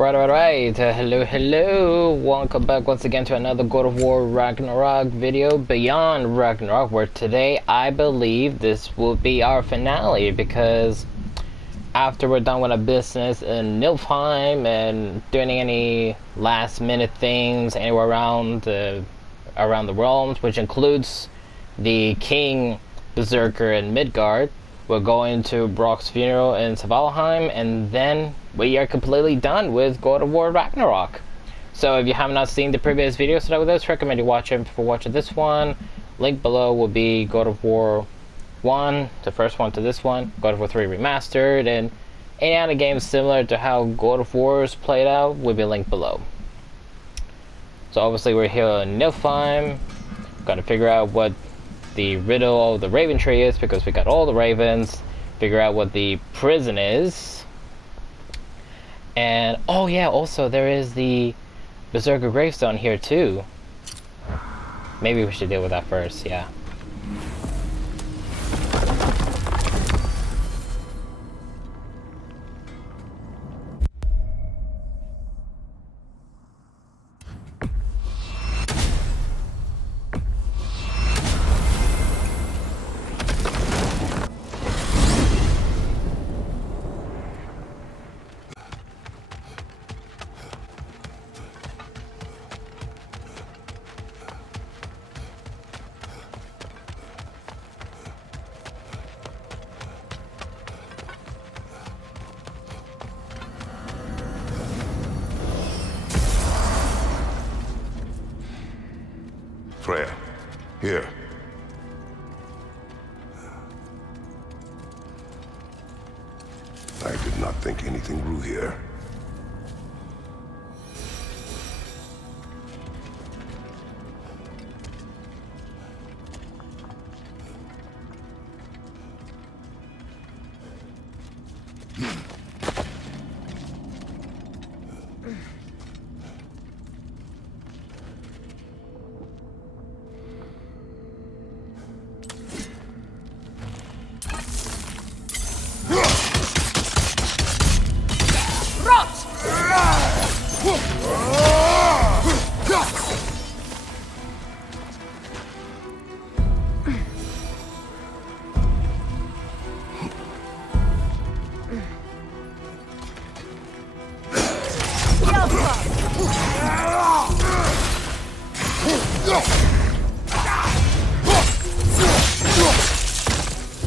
Right. Hello. Welcome back once again to another God of War Ragnarok video, Beyond Ragnarok, where today I believe this will be our finale, because after we're done with our business in Niflheim and doing any last minute things anywhere around the realms, which includes the King Berserker in Midgard, we're going to Brok's funeral in Svalheim, and then we are completely done with God of War Ragnarok. So if you have not seen the previous videos that I would recommend you watch them before watching this one. Link below will be God of War 1, the first one to this one, God of War 3 Remastered, and any other games similar to how God of War is played out will be linked below. So obviously we're here in Niflheim, gotta figure out what the riddle of the Raven Tree is, because we got all the ravens, figure out what the prison is, and oh yeah, also there is the Berserker gravestone here too. Maybe we should deal with that first, yeah. Freya, here. I did not think anything grew here.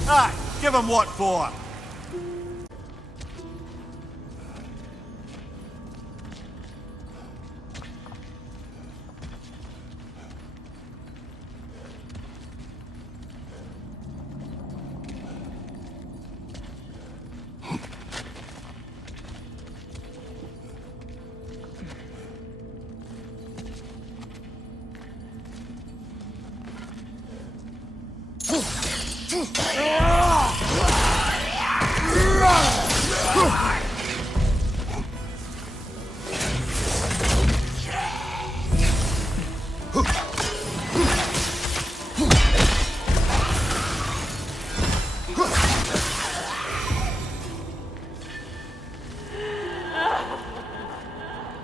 Aye, give him what for?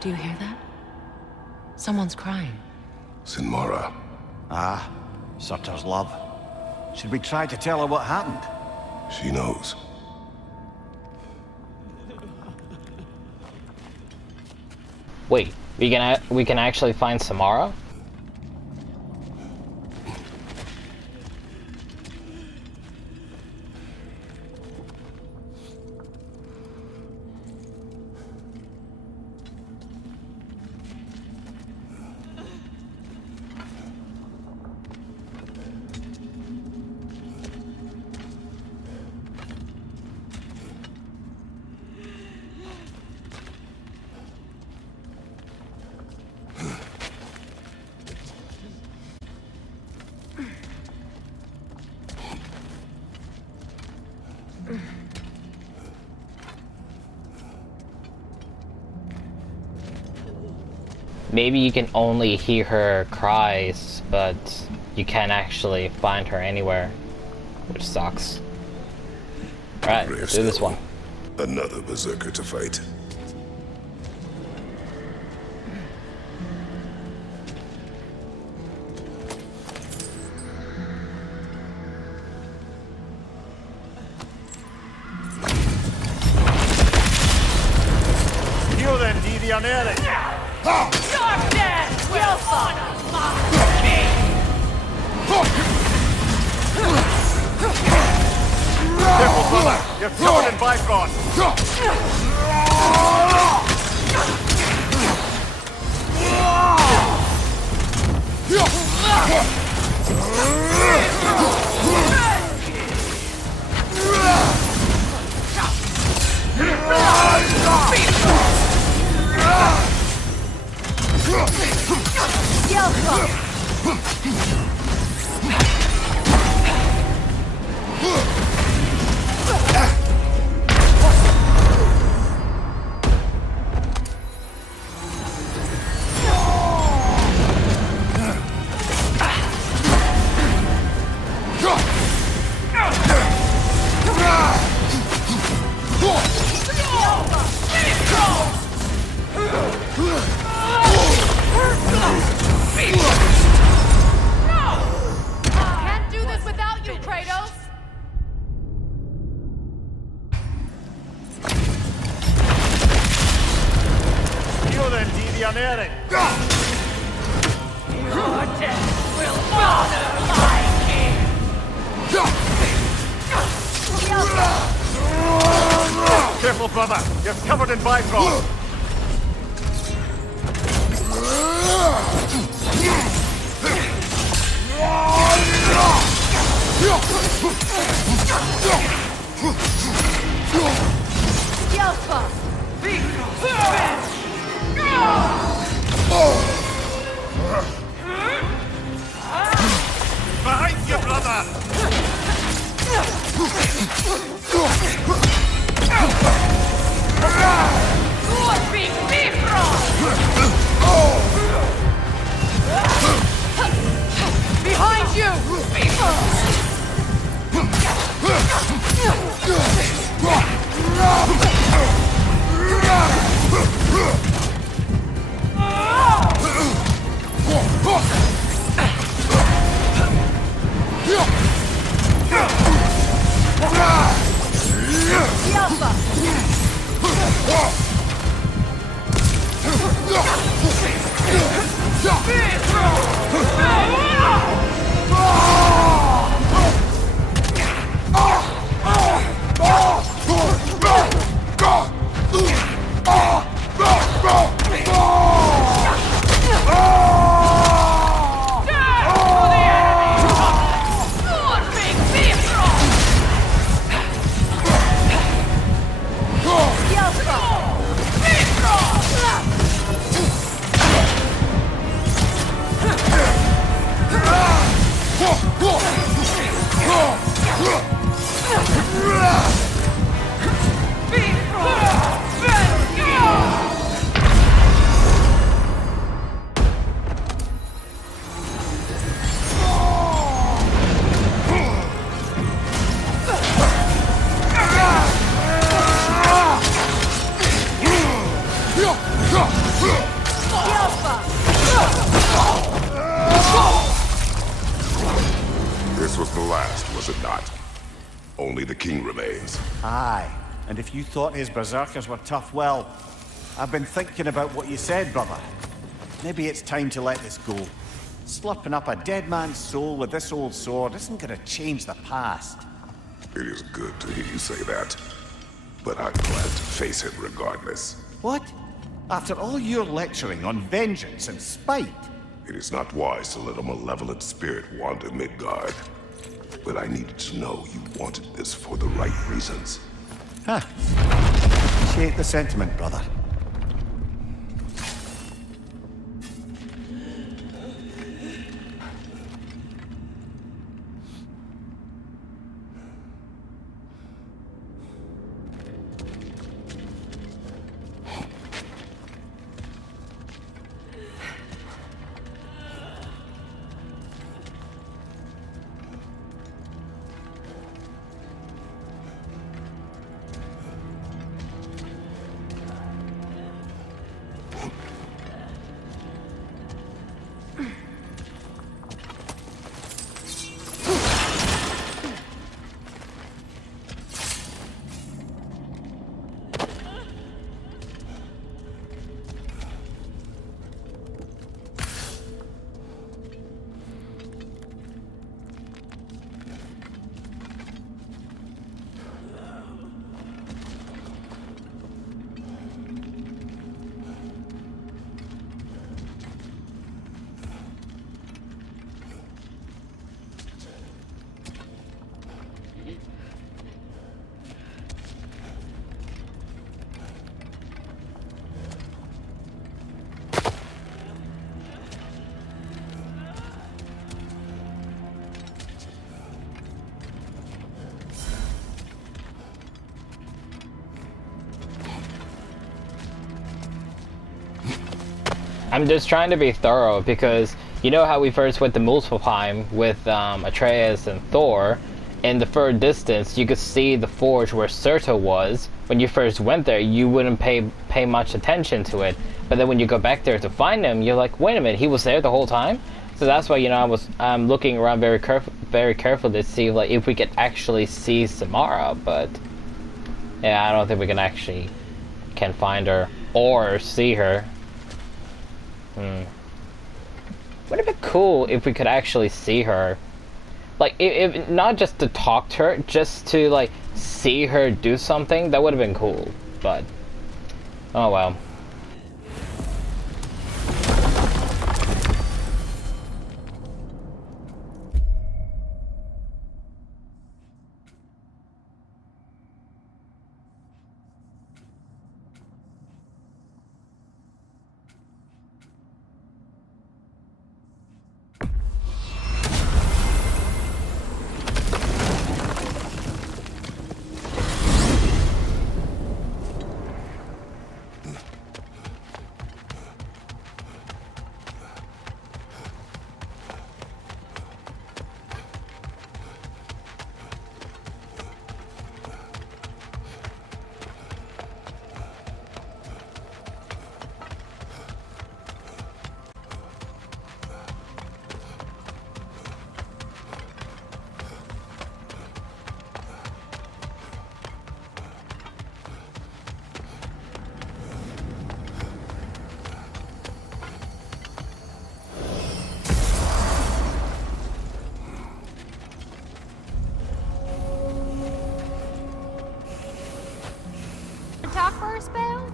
Do you hear that? Someone's crying. Sinmara. Ah, Surtur's love. Should we try to tell her what happened? She knows. Wait, we can actually find Samara? Maybe you can only hear her cries, but you can't actually find her anywhere, which sucks. Alright, let's do this one. Another berserker to fight. ernäring! You're dead! Will honor my king! Careful, brother! You're covered in Bifrost! Can't do this without you, Kratos! You're then die ernäring! Your death will honor my king! Careful, brother! You're covered in Bifrost! Behind you, brother! Good big Bifrost! Behind you! Bifrost! This was the last, was it not? Only the king remains. Aye, and if you thought his berserkers were tough, well, I've been thinking about what you said, brother. Maybe it's time to let this go. Slurping up a dead man's soul with this old sword isn't gonna change the past. It is good to hear you say that. But I'm glad to face it regardless. What? After all your lecturing on vengeance and spite? It is not wise to let a malevolent spirit wander Midgard. But I needed to know you wanted this for the right reasons. Huh. Appreciate the sentiment, brother. I'm just trying to be thorough because you know how we first went to Muspelheim with Atreus and Thor. In the fur distance, you could see the forge where Surtur was. When you first went there, you wouldn't pay much attention to it. But then when you go back there to find him, you're like, wait a minute, he was there the whole time? So that's why, you know, I'm looking around very carefully to see like if we could actually see Samara. But yeah, I don't think we can find her or see her. Would it be cool if we could actually see her? Like, if not just to talk to her, just to, like, see her do something, that would have been cool. But, oh well. Talk for a spell?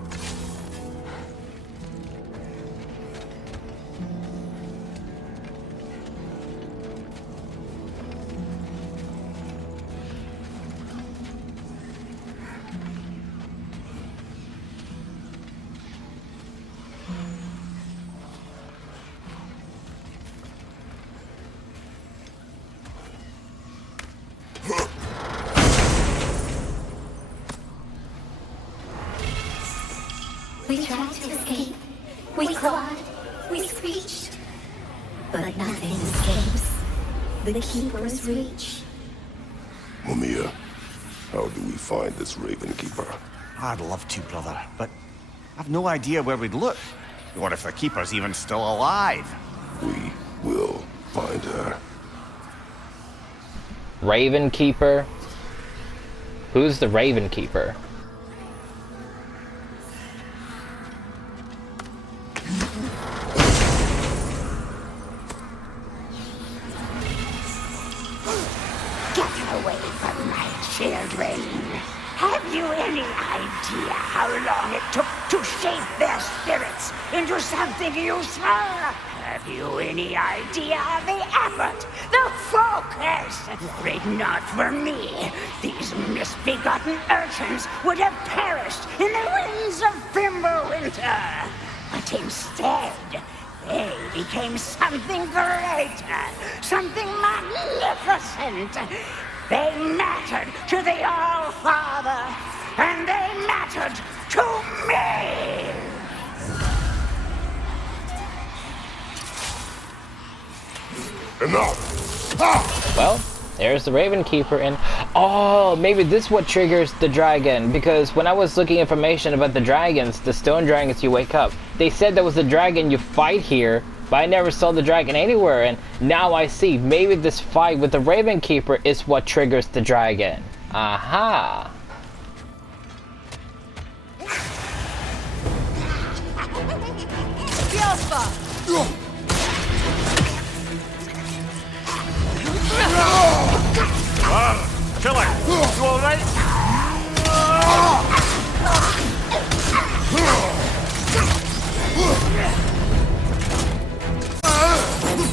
We tried to escape. We clawed. We screeched. But nothing escapes the Keeper's reach. Mumia, how do we find this Raven Keeper? I'd love to, brother, but I've no idea where we'd look. What if the Keeper's even still alive? We will find her. Raven Keeper? Who's the Raven Keeper? Get away from my children. Have you any idea how long it took to shape their spirits into something useful? Have you any idea of the effort, the focus? Were it not for me, these misbegotten urchins would have perished in the winds of Fimbulwinter. But instead, they became something greater, something magnificent. They mattered to the All-Father, and they mattered to me! Enough! Ah! Well, there's the Raven Keeper, and oh, maybe this is what triggers the dragon, because when I was looking information about the dragons, the stone dragons you wake up, they said there was a dragon you fight here, but I never saw the dragon anywhere, and now I see maybe this fight with the Raven Keeper is what triggers the dragon. Aha! Killer! You alright?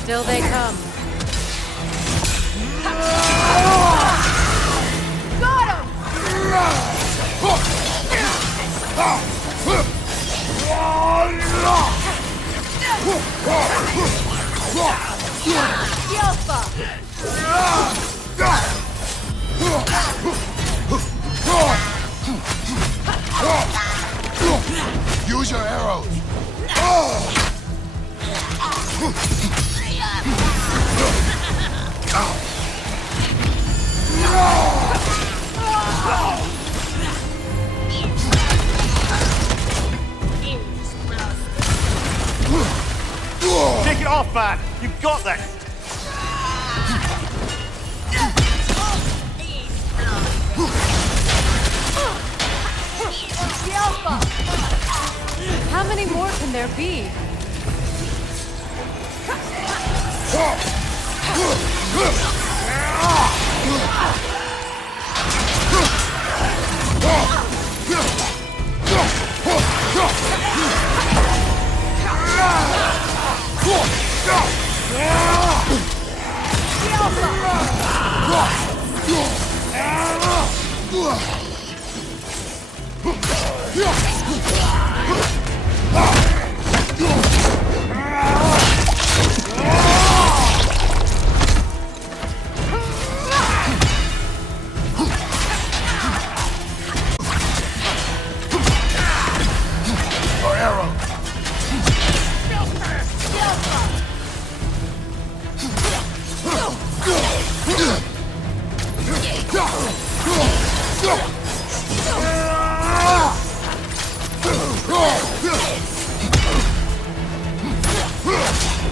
Still they come. Got him! Use your arrows! Take it off, man! You've got this! The Alpha! How many more can there be?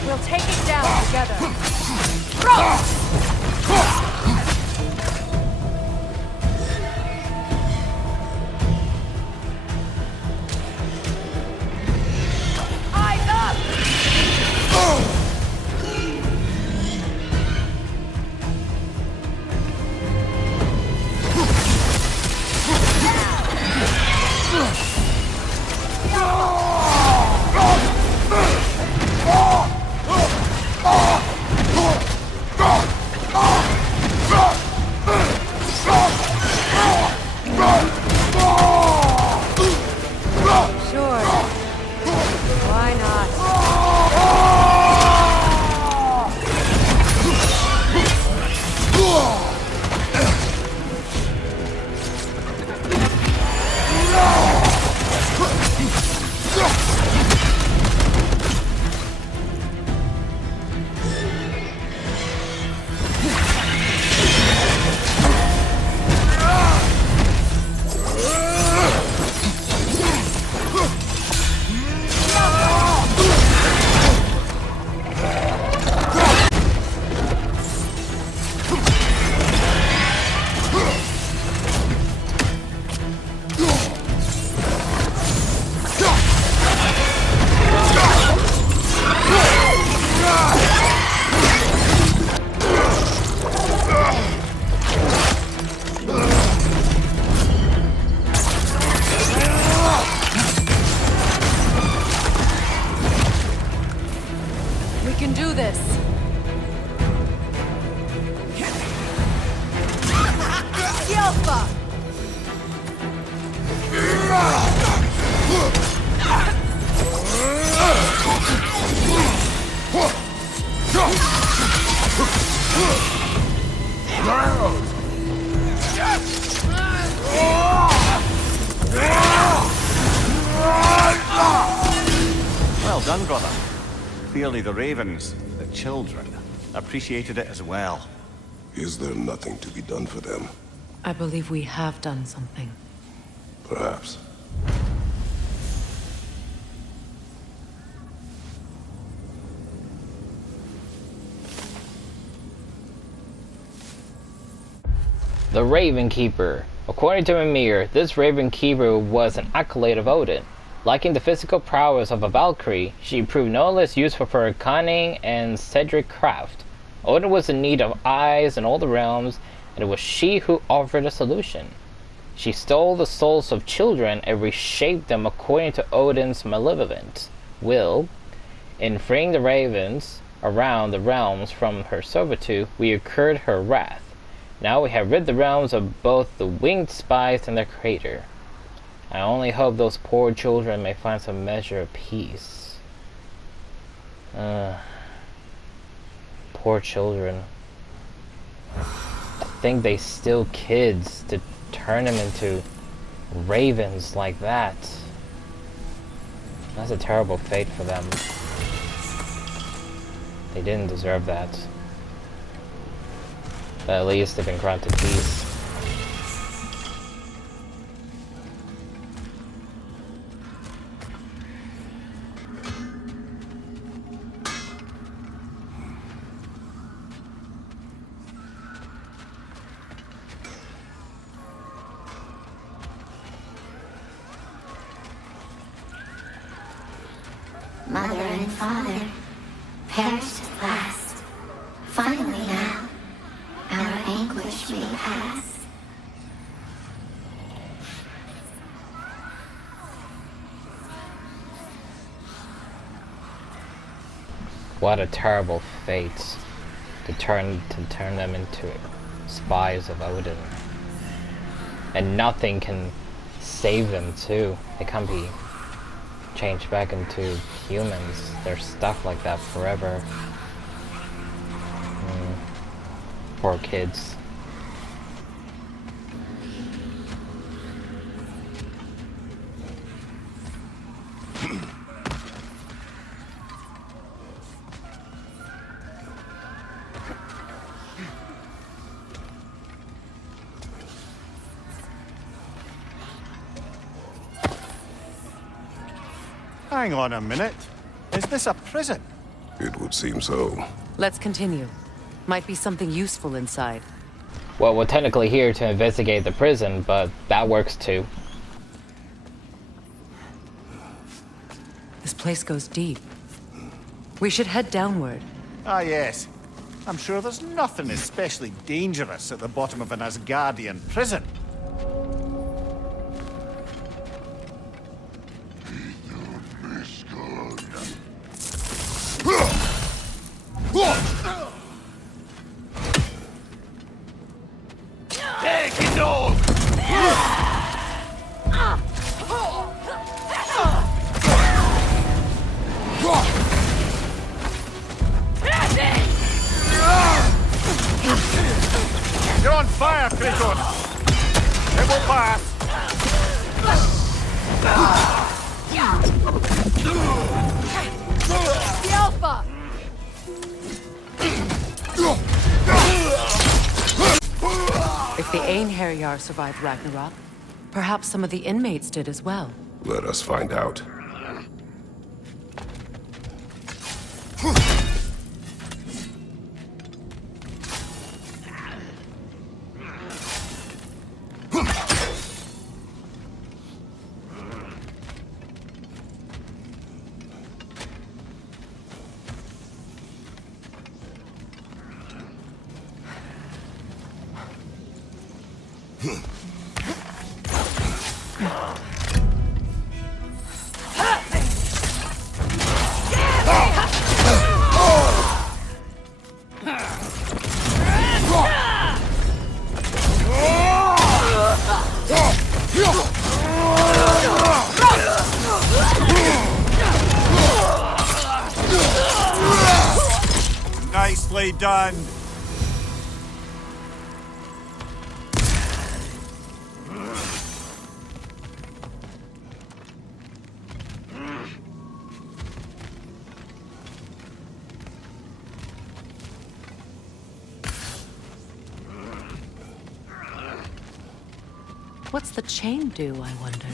We'll take it down together. Brok! Eyes up! Sure. Why not? We can do this. The Alpha! Well done, brother. Clearly the ravens, the children, appreciated it as well. Is there nothing to be done for them? I believe we have done something. Perhaps. The Raven Keeper. According to Mimir, this Raven Keeper was an acolyte of Odin. Lacking the physical prowess of a Valkyrie, she proved no less useful for her cunning and Cedric craft. Odin was in need of eyes in all the realms, and it was she who offered a solution. She stole the souls of children and reshaped them according to Odin's malevolent will. In freeing the ravens around the realms from her servitude, we incurred her wrath. Now we have rid the realms of both the winged spies and their creator. I only hope those poor children may find some measure of peace. Poor children. To think they still kids to turn them into ravens like that. That's a terrible fate for them. They didn't deserve that. But at least they've been granted peace. Mother and father perished at last. Finally now, our anguish may pass. What a terrible fate to turn them into spies of Odin. And nothing can save them too. They can't be changed back into humans. They're stuck like that forever. Poor kids. Hang on a minute. Is this a prison? It would seem so. Let's continue. Might be something useful inside. Well, we're technically here to investigate the prison, but that works too. This place goes deep. We should head downward. Ah, yes. I'm sure there's nothing especially dangerous at the bottom of an Asgardian prison. You're on fire, Kratos! It will pass! The Alpha! If the Einherjar survived Ragnarok, perhaps some of the inmates did as well. Let us find out. Nicely done. What's the chain do, I wonder?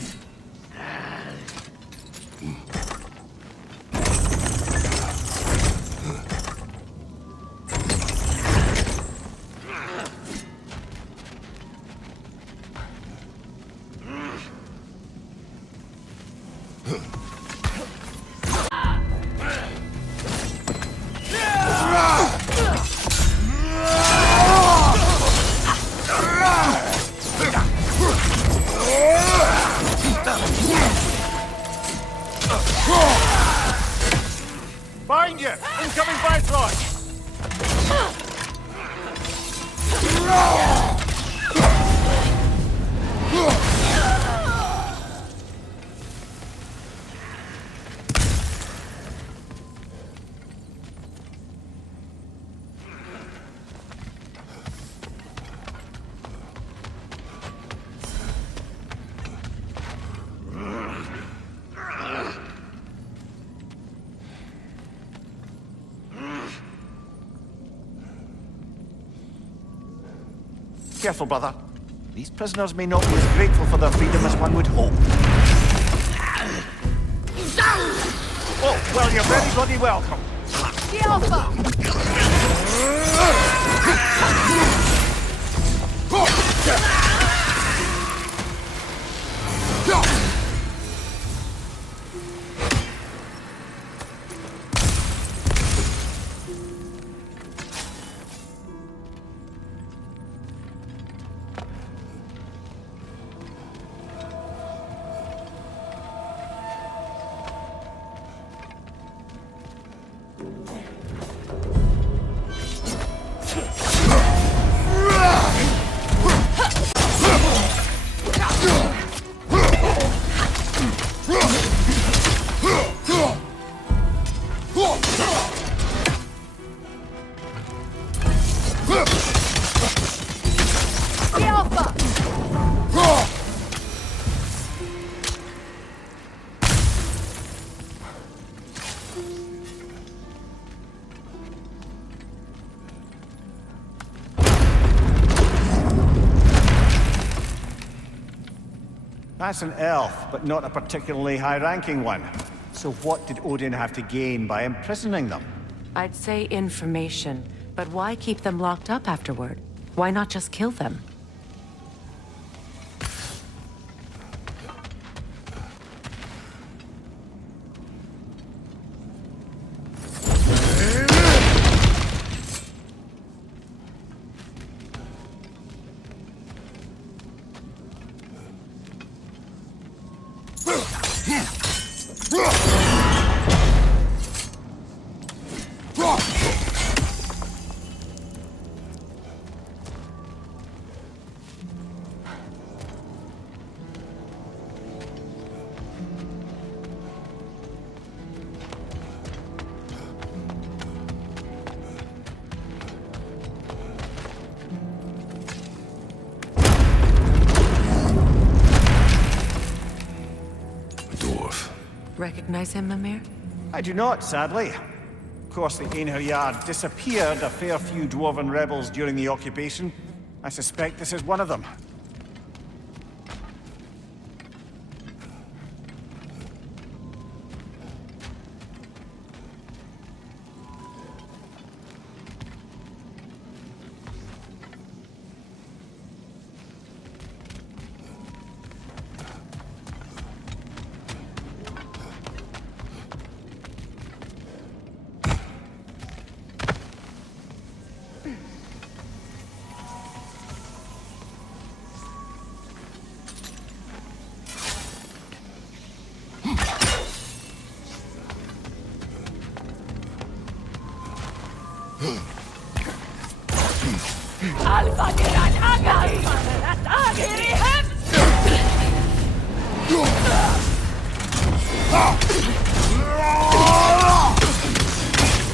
Find you! Incoming Bifrost! careful, brother. These prisoners may not be as grateful for their freedom as one would hope. Oh, well, you're very bloody welcome. The Alpha! The Alpha! That's an elf, but not a particularly high-ranking one. So what did Odin have to gain by imprisoning them? I'd say information, but why keep them locked up afterward? Why not just kill them? Recognize him, Mimir? I do not, sadly. Of course, the Einherjar disappeared a fair few dwarven rebels during the occupation. I suspect this is one of them.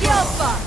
The Alpha!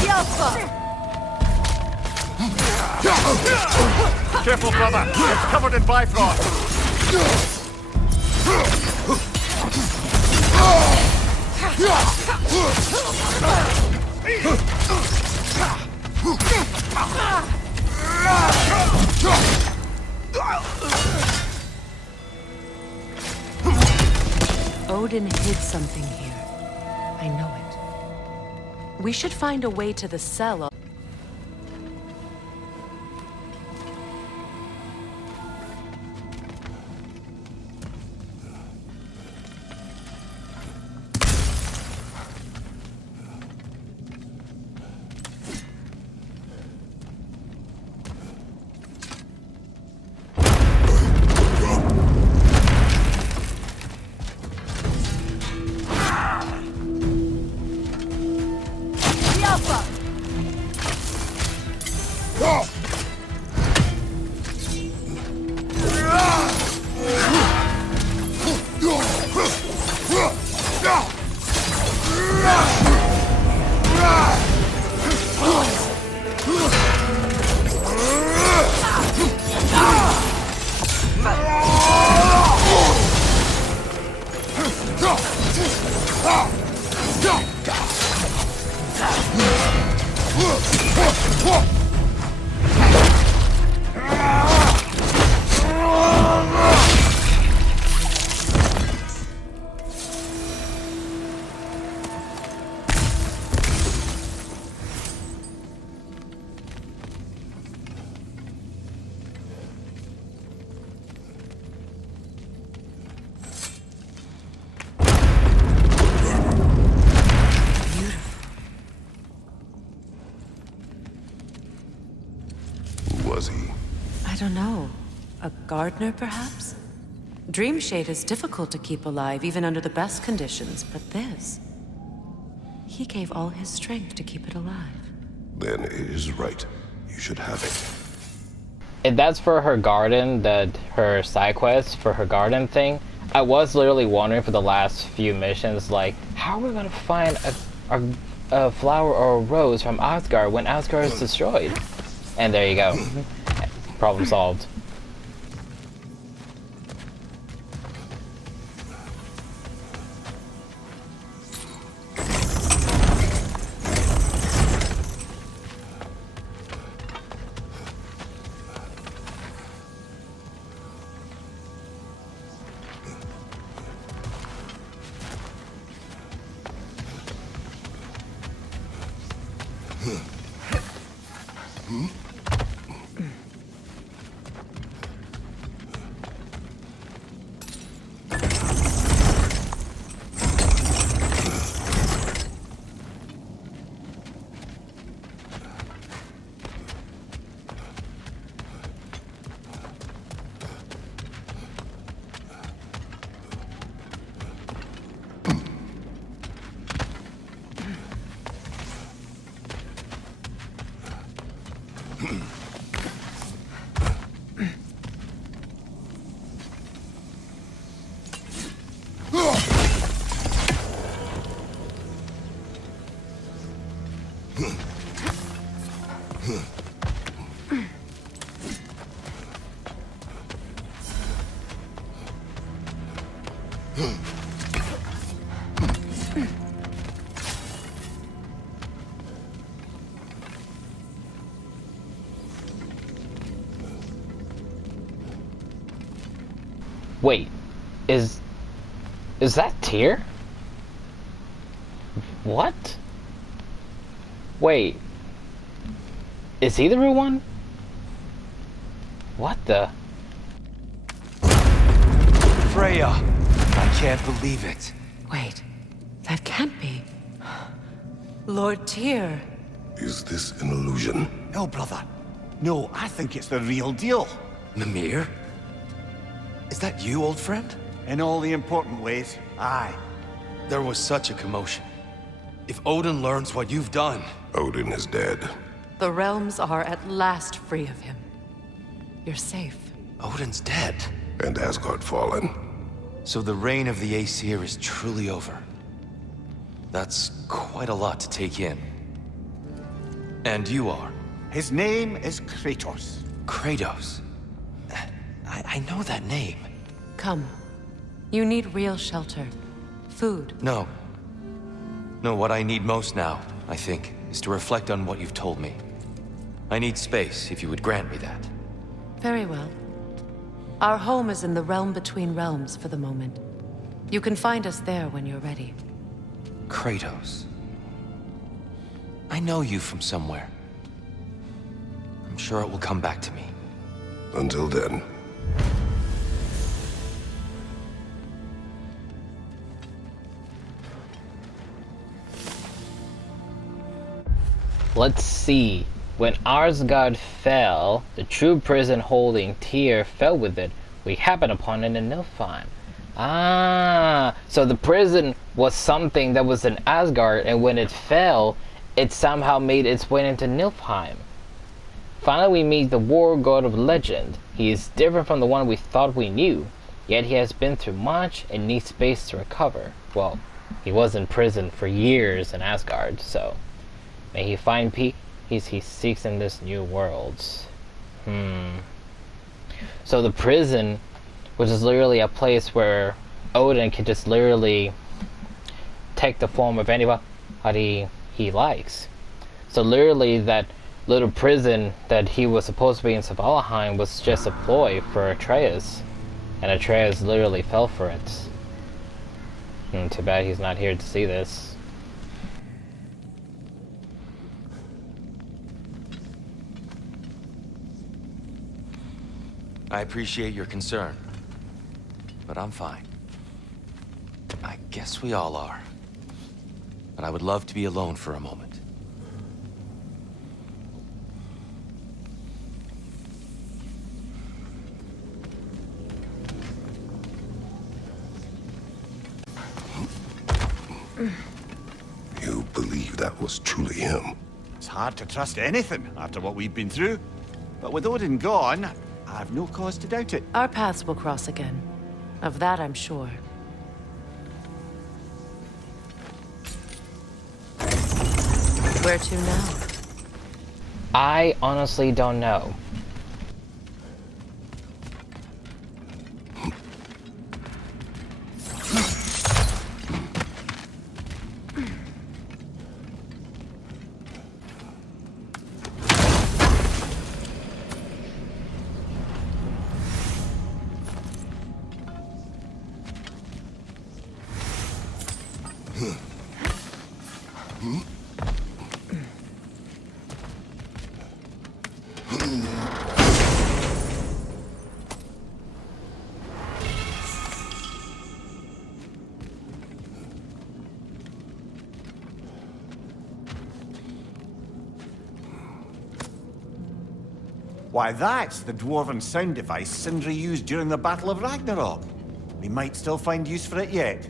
The Alpha! The Alpha! Careful, brother! It's covered in Bifrost! Odin hid something here. I know it. We should find a way to the cell. Was he? I don't know. A gardener, perhaps? Dreamshade is difficult to keep alive, even under the best conditions, but this... He gave all his strength to keep it alive. Then it is right. You should have it. If that's for her garden, her side quest for her garden thing, I was literally wondering for the last few missions, like, how are we gonna find a flower or a rose from Asgard when Asgard is destroyed? And there you go. Problem solved. Wait, is that Tyr? What? Wait, is he the real one? What the? Freya! I can't believe it. Wait, that can't be. Lord Tyr. Is this an illusion? No, brother. No, I think it's the real deal. Mimir? Is that you, old friend? In all the important ways, aye. There was such a commotion. If Odin learns what you've done... Odin is dead. The realms are at last free of him. You're safe. Odin's dead. And Asgard fallen. So the reign of the Aesir is truly over. That's quite a lot to take in. And you are? His name is Kratos. Kratos. I know that name. Come. You need real shelter. Food. No. No, what I need most now, I think, is to reflect on what you've told me. I need space, if you would grant me that. Very well. Our home is in the realm between realms for the moment. You can find us there when you're ready. Kratos. I know you from somewhere. I'm sure it will come back to me. Until then. Let's see. When Asgard fell, the true prison holding Tyr fell with it. We happened upon it in Niflheim. Ah, so the prison was something that was in Asgard, and when it fell, it somehow made its way into Niflheim. Finally, we meet the war god of legend. He is different from the one we thought we knew, yet he has been through much and needs space to recover. Well, he was in prison for years in Asgard, so may he find peace he seeks in this new world. So the prison, which is literally a place where Odin can just literally take the form of anybody he likes. So literally that little prison that he was supposed to be in Svalheim was just a ploy for Atreus. And Atreus literally fell for it. Too bad he's not here to see this. I appreciate your concern, but I'm fine. I guess we all are. But I would love to be alone for a moment. You believe that was truly him? It's hard to trust anything after what we've been through. But with Odin gone, I've no cause to doubt it. Our paths will cross again. Of that I'm sure. Where to now? I honestly don't know. Why, that's the dwarven sound device Sindri used during the Battle of Ragnarok. We might still find use for it yet.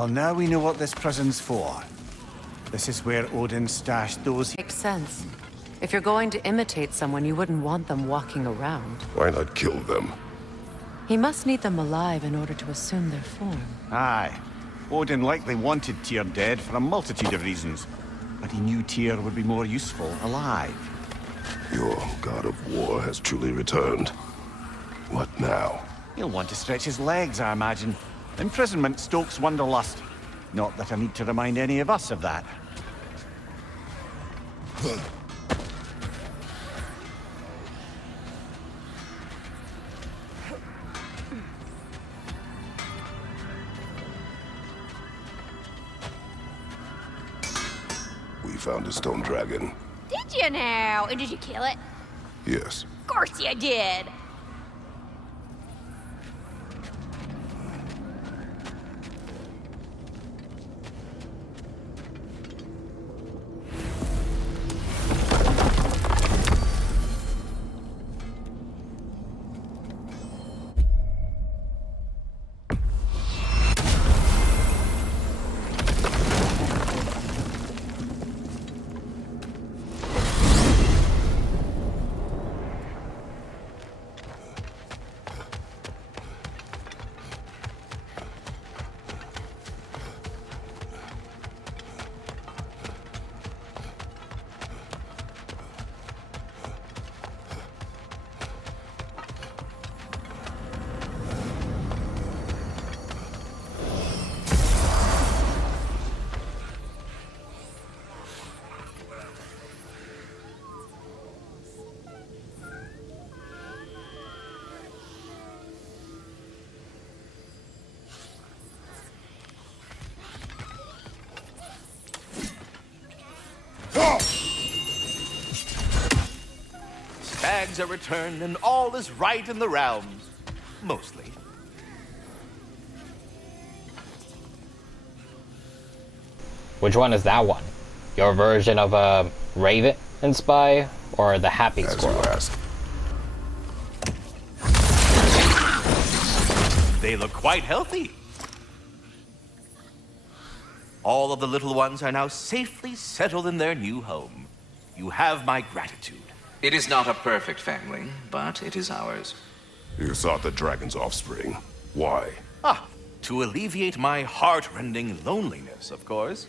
Well, now we know what this prison's for. This is where Odin stashed those... Makes sense. If you're going to imitate someone, you wouldn't want them walking around. Why not kill them? He must need them alive in order to assume their form. Aye. Odin likely wanted Tyr dead for a multitude of reasons. But he knew Tyr would be more useful alive. Your god of war has truly returned. What now? He'll want to stretch his legs, I imagine. Imprisonment stokes wanderlust. Not that I need to remind any of us of that. We found a stone dragon. Did you now? And did you kill it? Yes. Of course you did. Stags are returned and all is right in the realms. Mostly. Which one is that one? Your version of a Raven and Spy, or the Happy As Squirrel? you ask. They look quite healthy. All of the little ones are now safely settled in their new home. You have my gratitude. It is not a perfect family, but it is ours. You sought the dragon's offspring. Why? To alleviate my heart-rending loneliness, of course.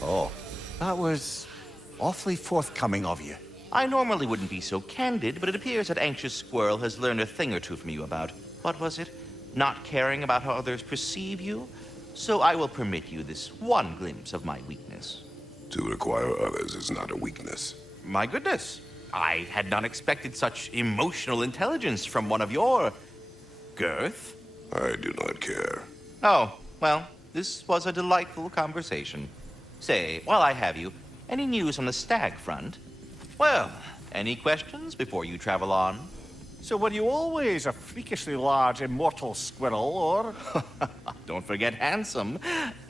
Oh, that was awfully forthcoming of you. I normally wouldn't be so candid, but it appears that Anxious Squirrel has learned a thing or two from you about, what was it? Not caring about how others perceive you? So I will permit you this one glimpse of my weakness. To require others is not a weakness. My goodness, I had not expected such emotional intelligence from one of your... girth? I do not care. Oh, well, this was a delightful conversation. Say, while I have you, any news on the stag front? Well, any questions before you travel on? So were you always a freakishly large immortal squirrel, or? Don't forget handsome.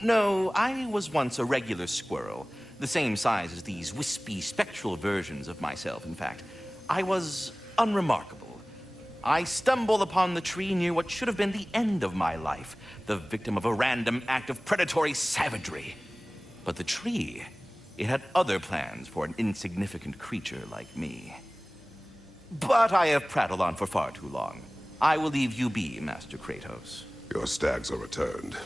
No, I was once a regular squirrel. The same size as these wispy, spectral versions of myself, in fact. I was unremarkable. I stumbled upon the tree near what should have been the end of my life, the victim of a random act of predatory savagery. But the tree, it had other plans for an insignificant creature like me. But I have prattled on for far too long. I will leave you be, Master Kratos. Your stags are returned.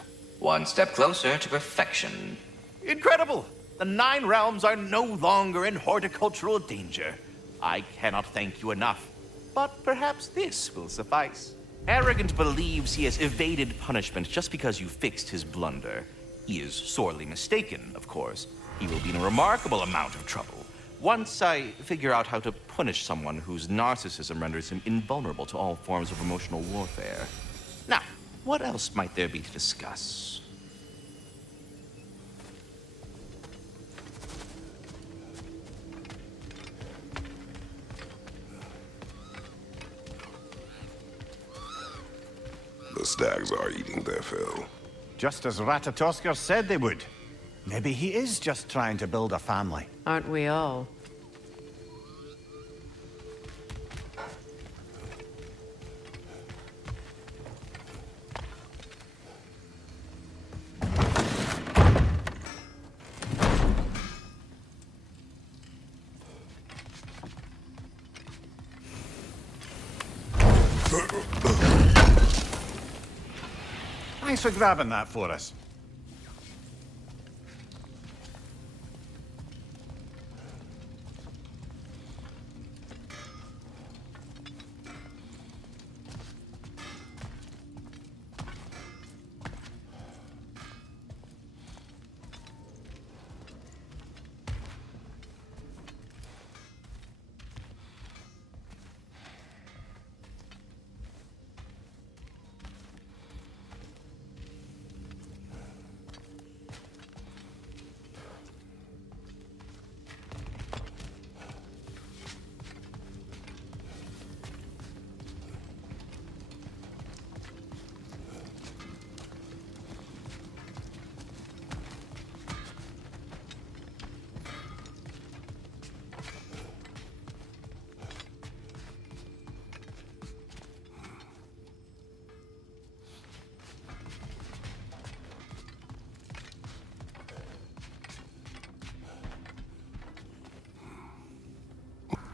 One step closer to perfection. Incredible! The 9 realms are no longer in horticultural danger. I cannot thank you enough. But perhaps this will suffice. Arrogant believes he has evaded punishment just because you fixed his blunder. He is sorely mistaken, of course. He will be in a remarkable amount of trouble. Once I figure out how to punish someone whose narcissism renders him invulnerable to all forms of emotional warfare. Now, what else might there be to discuss? The stags are eating their fill. Just as Ratatoskr said they would. Maybe he is just trying to build a family. Aren't we all? Thanks for grabbing that for us.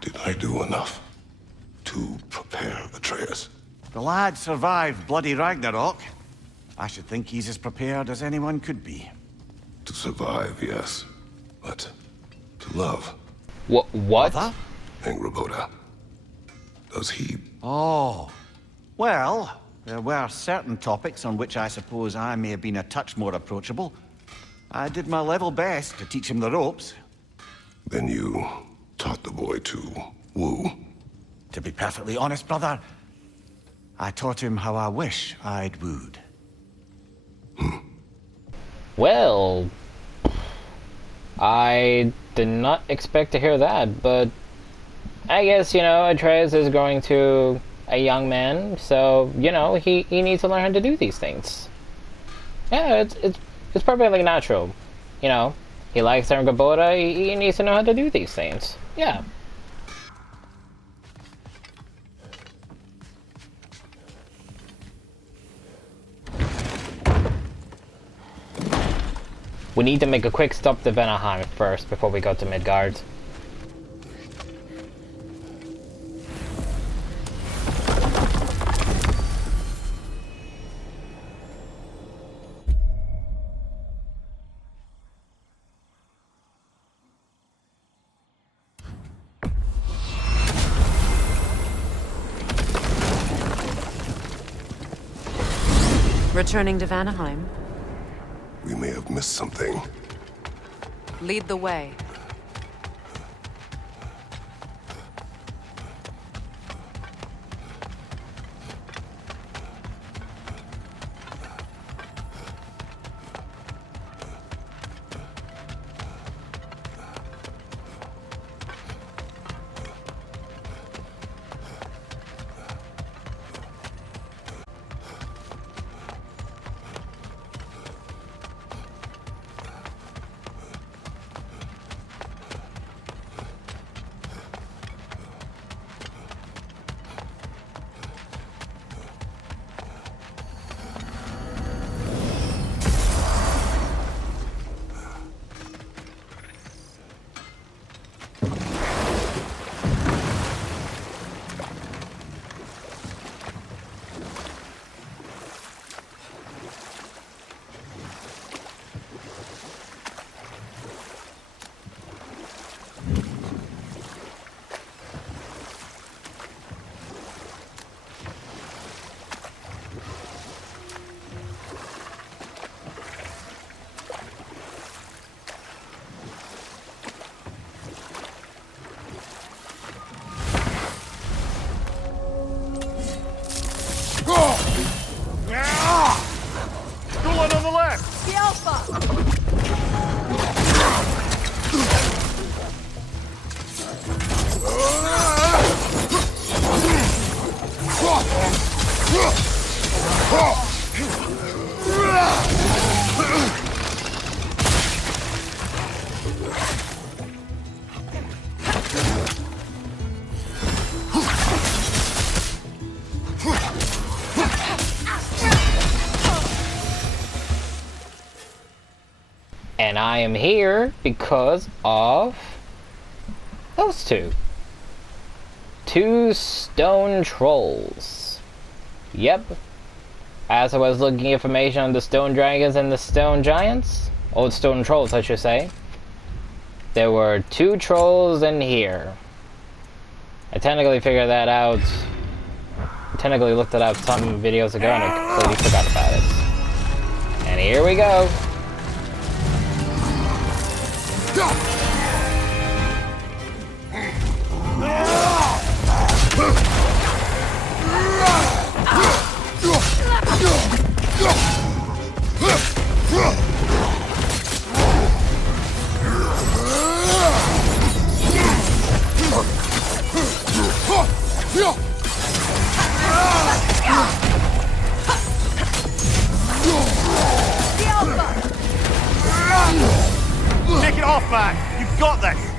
Did I do enough to prepare Atreus? The lad survived bloody Ragnarok. I should think he's as prepared as anyone could be. To survive, yes. But to love, What? Mother? Angrboda. Does he... Oh. Well, there were certain topics on which I suppose I may have been a touch more approachable. I did my level best to teach him the ropes. Then you taught the boy to woo? To be perfectly honest, brother, I taught him how I wish I'd wooed. Well, I did not expect to hear that, but I guess, you know, Atreus is growing to a young man, so, you know, he needs to learn how to do these things. Yeah, it's perfectly natural. You know, he likes Angrboda, he needs to know how to do these things. Yeah. We need to make a quick stop to Vanaheim first before we go to Midgard. Returning to Vanaheim. We may have missed something. Lead the way. And I am here because of those two. Two stone trolls. Yep. As I was looking information on the stone dragons and the stone giants, or stone trolls I should say, there were two trolls in here. I technically figured that out. I technically looked it up some videos ago and I completely forgot about it. And here we go. Take it off, man! You've got this!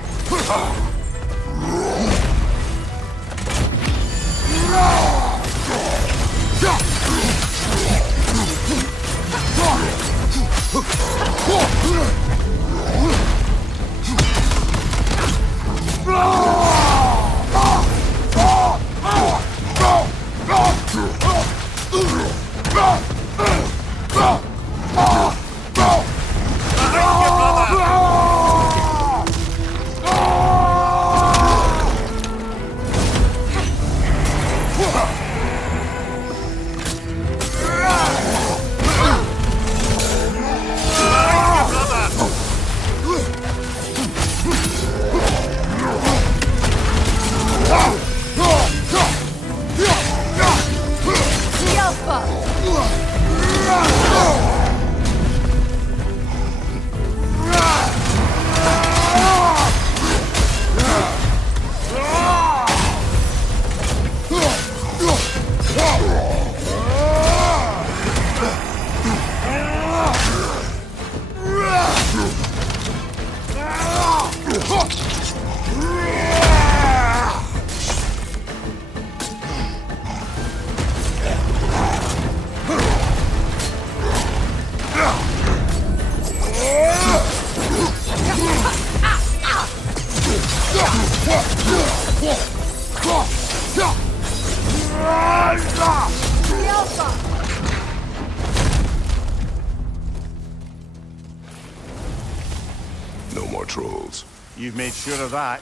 more trolls. You've made sure of that.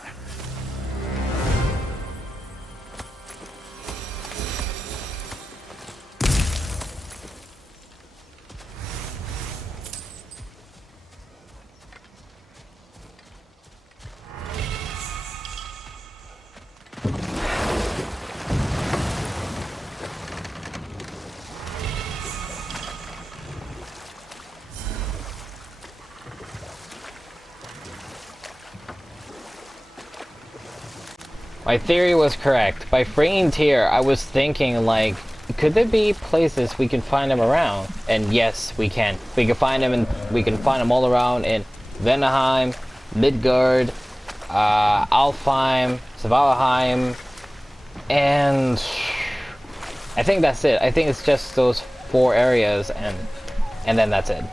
My theory was correct. By freeing Tyr, I was thinking, like, could there be places we can find him around? And yes, we can. We can find him, and we can find him all around in Vanaheim, Midgard, Alfheim, Svalheim, and I think that's it. I think it's just those 4 areas, and then that's it.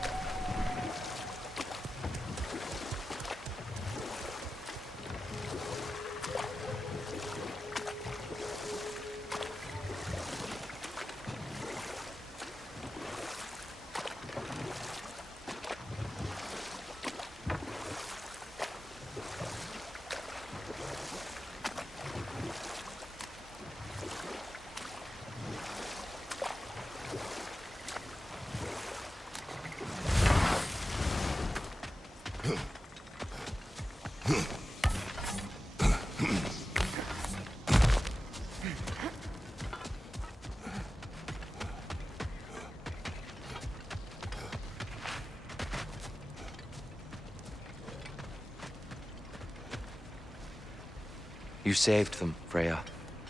You saved them, Freya.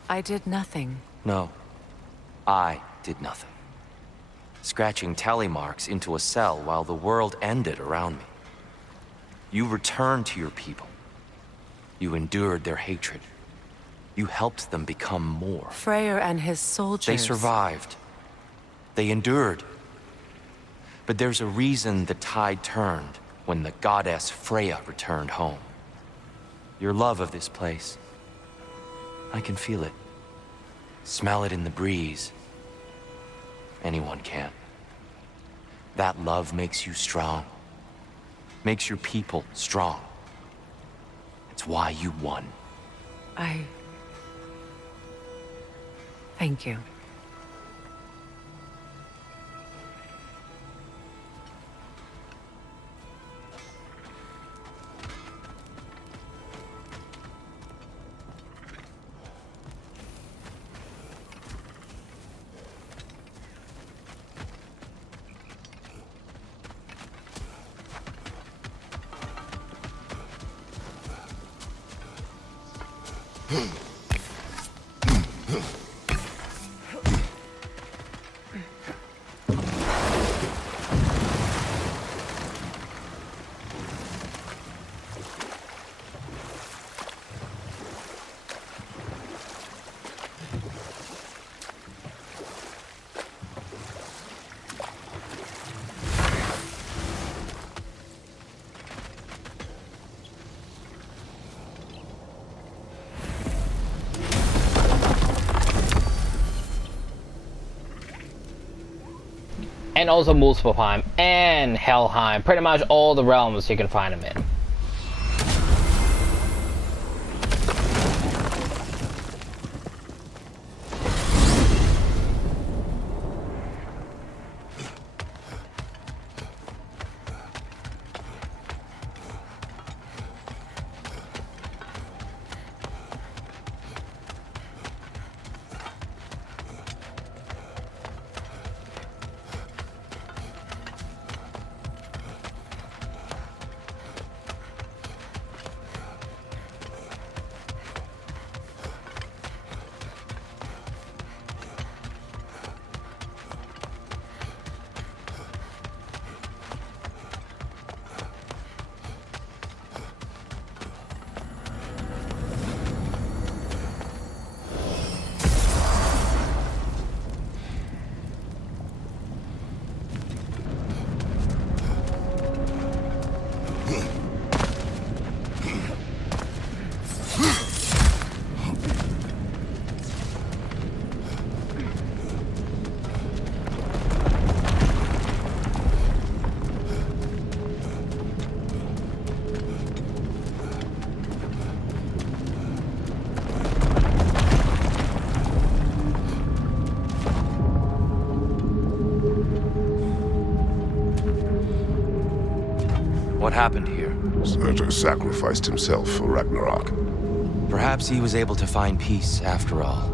I did nothing. No, I did nothing. Scratching tally marks into a cell while the world ended around me. You returned to your people. You endured their hatred. You helped them become more. Freyr and his soldiers. They survived. They endured. But there's a reason the tide turned when the goddess Freya returned home. Your love of this place. I can feel it. Smell it in the breeze. Anyone can. That love makes you strong. Makes your people strong. It's why you won. Thank you. And also Muspelheim and Helheim. Pretty much all the realms you can find him in. What happened here? Surtur sacrificed himself for Ragnarok. Perhaps he was able to find peace after all.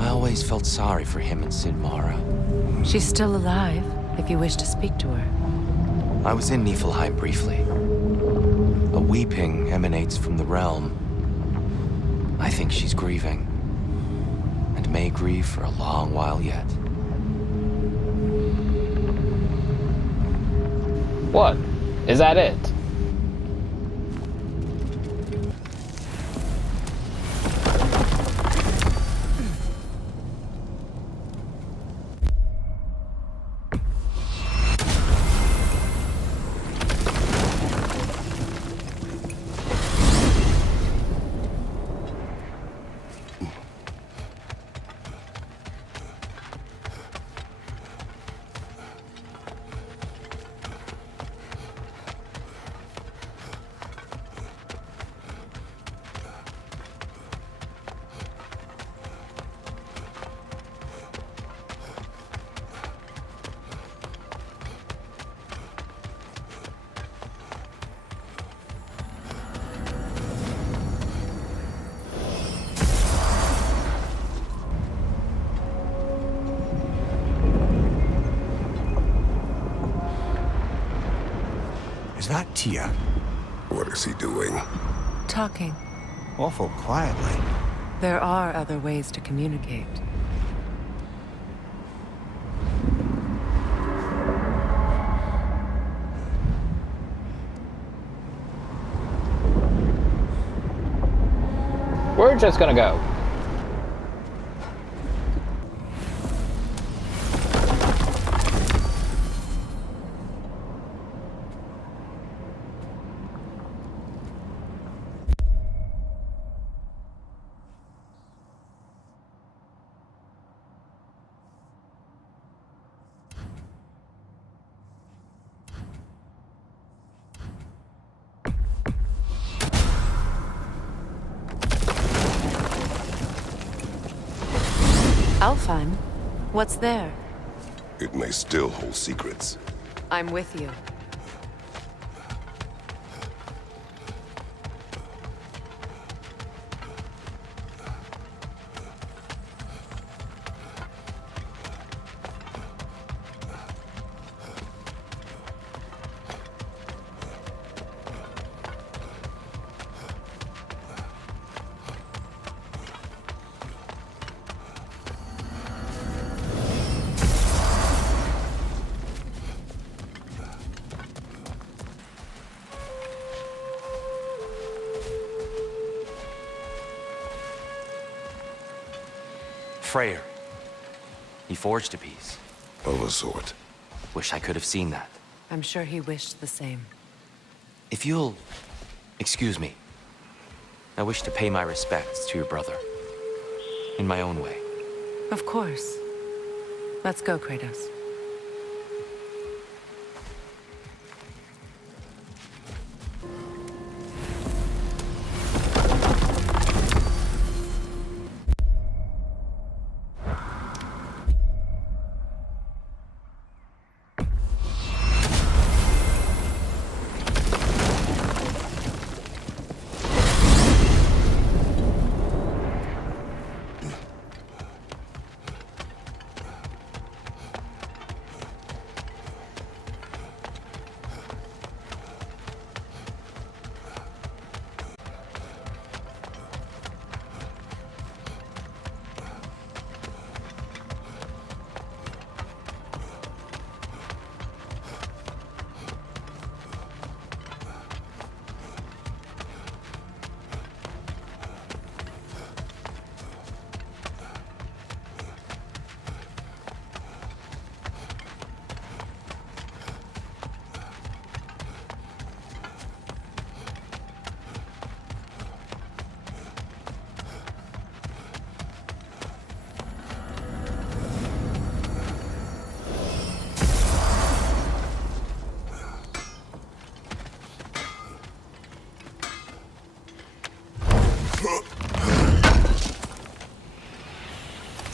I always felt sorry for him and Sinmara. She's still alive, if you wish to speak to her. I was in Niflheim briefly. A weeping emanates from the realm. I think she's grieving. And may grieve for a long while yet. What? Is that it? Is that Tia? What is he doing? Talking. Awful quietly. There are other ways to communicate. We're just gonna go. Alfheim? What's there? It may still hold secrets. I'm with you. Freyr. He forged a piece. Of a sort. Wish I could have seen that. I'm sure he wished the same. If you'll excuse me, I wish to pay my respects to your brother. In my own way. Of course. Let's go, Kratos.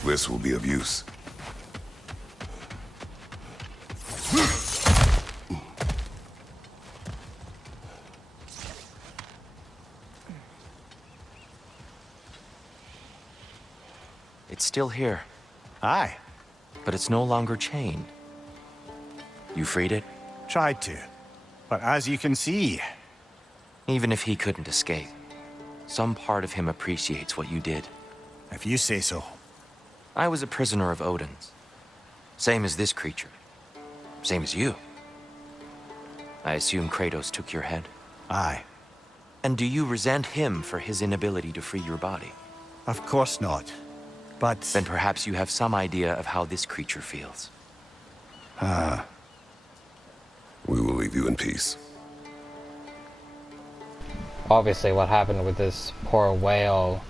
This will be of use. still here, Aye, but it's no longer chained. You freed it? tried to. But as you can see, Even if he couldn't escape, some part of him appreciates what you did. if you say so. I was a prisoner of Odin's. Same as this creature. Same as you. I assume Kratos took your head. Aye. And do you resent him for his inability to free your body? Of course not. But... Then perhaps you have some idea of how this creature feels. We will leave you in peace. Obviously, what happened with this poor whale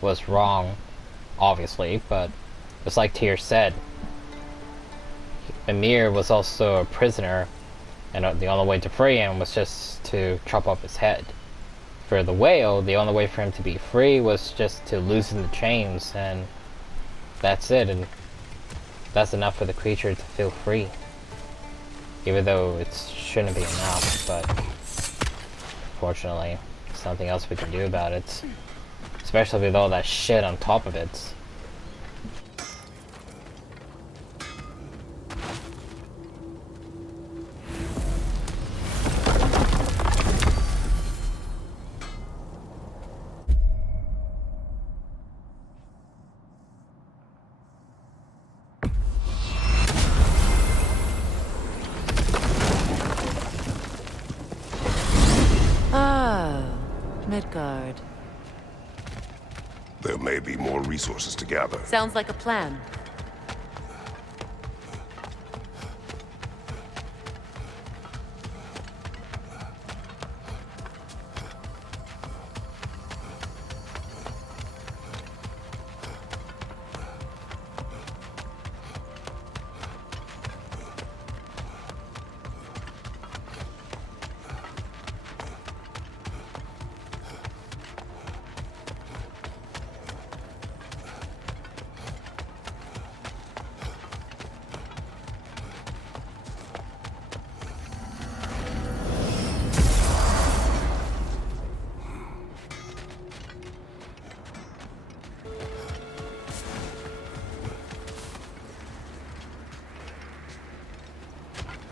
was wrong, obviously, but it's like Tyr said. Ymir was also a prisoner, and the only way to free him was just to chop off his head. For the whale, the only way for him to be free was just to loosen the chains, and that's it, and that's enough for the creature to feel free. Even though it shouldn't be enough, but fortunately, there's nothing else we can do about it. Especially with all that shit on top of it. Midgard. There may be more resources to gather. Sounds like a plan.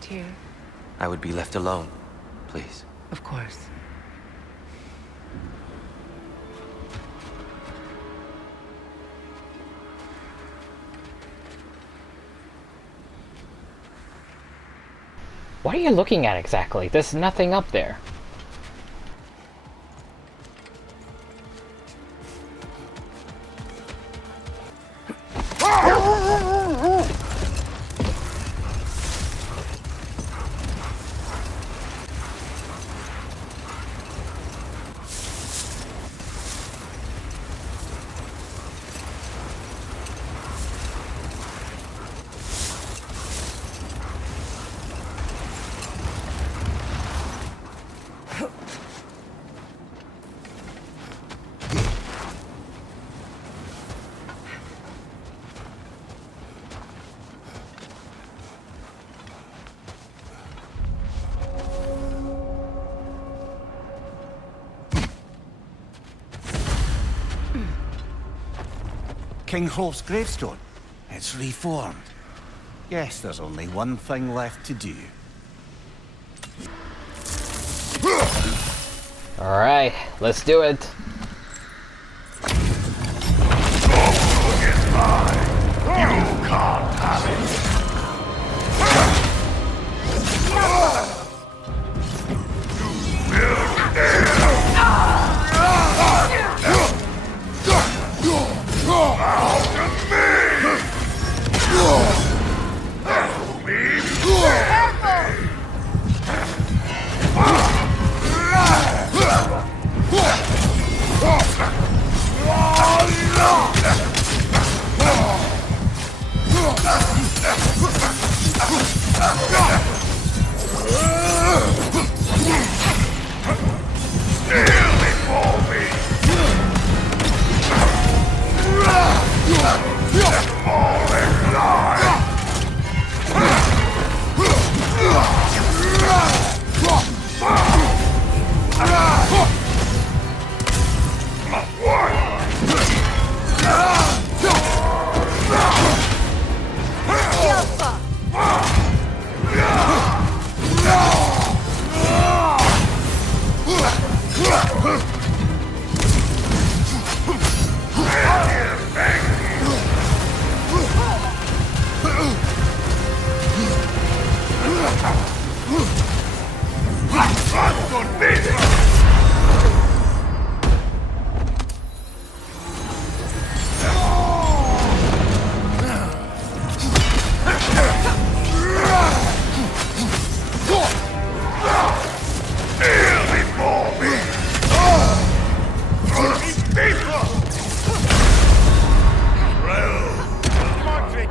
Tyr? I would be left alone, please. Of course. What are you looking at exactly? There's nothing up there. King Hrolf's gravestone. It's reformed. Yes, there's only one thing left to do. Alright, let's do it.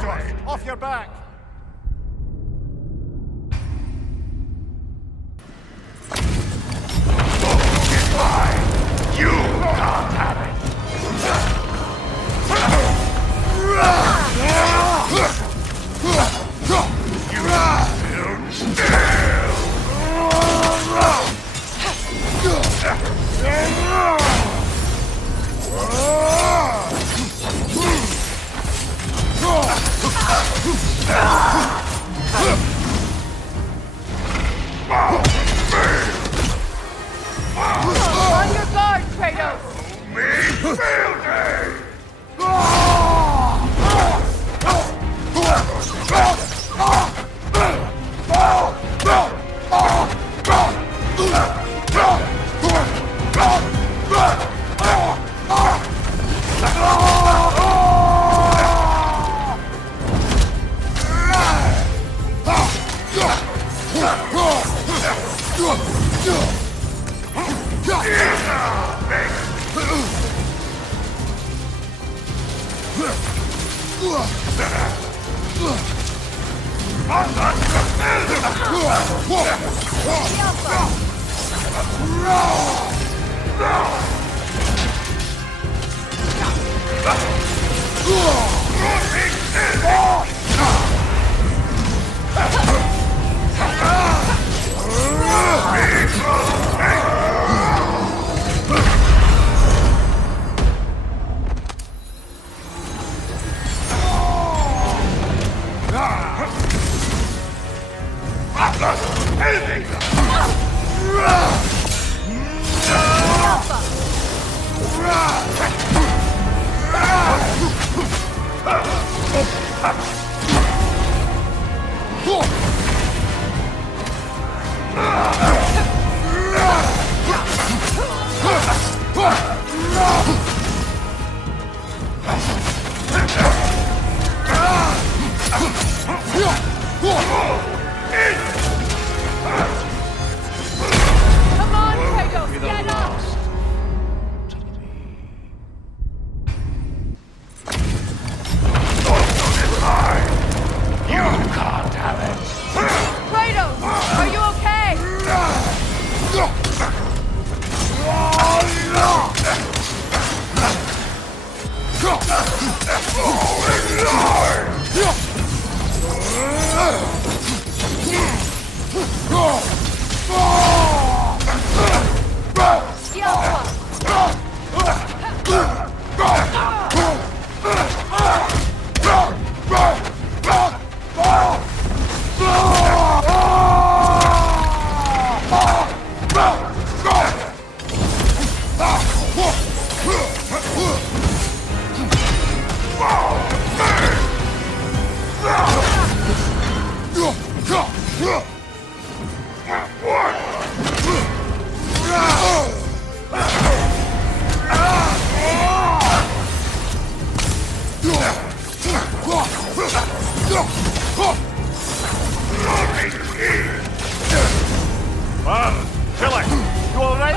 Brok! Off your back! You can't have it! On your guard, Kratos! Come on, Kratos, get up! You can't have it! Kratos, are you okay? Killer! You alright?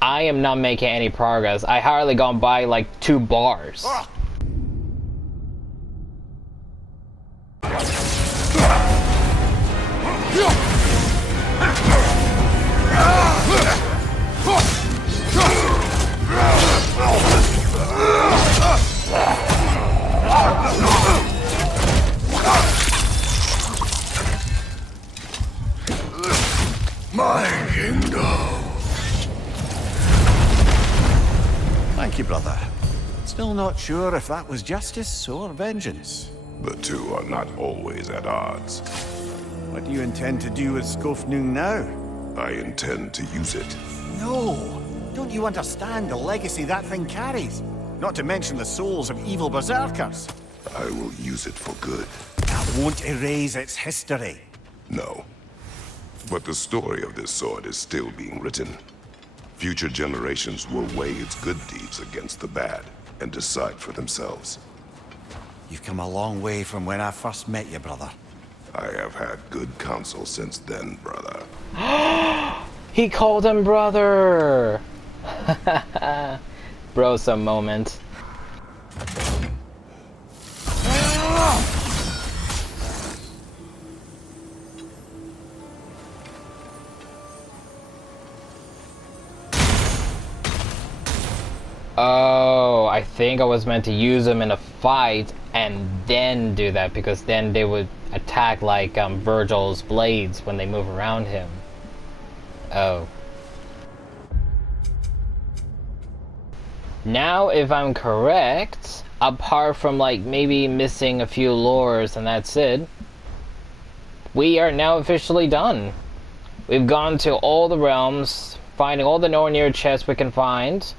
I am not making any progress. I hardly gone by like 2 bars. My kingdom. Thank you, brother. Still not sure if that was justice or vengeance. The two are not always at odds. What do you intend to do with Skofnung now? I intend to use it. No! Don't you understand the legacy that thing carries? Not to mention the souls of evil berserkers. I will use it for good. That won't erase its history. No. But the story of this sword is still being written. Future generations will weigh its good deeds against the bad and decide for themselves. You've come a long way from when I first met you, brother. I have had good counsel since then, brother. He called him brother! Bro, some moment. Oh, I think I was meant to use them in a fight and then do that, because then they would attack like Virgil's blades when they move around him. Oh. Now, if I'm correct, apart from like maybe missing a few lures and that's it, we are now officially done. We've gone to all the realms, finding all the Nornir chests we can find,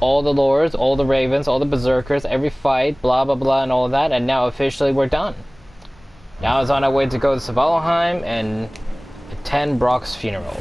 all the lords, all the ravens, all the berserkers, every fight, blah blah blah and all of that, and now officially we're done. Now it's on our way to go to Svalheim and attend Brok's funeral.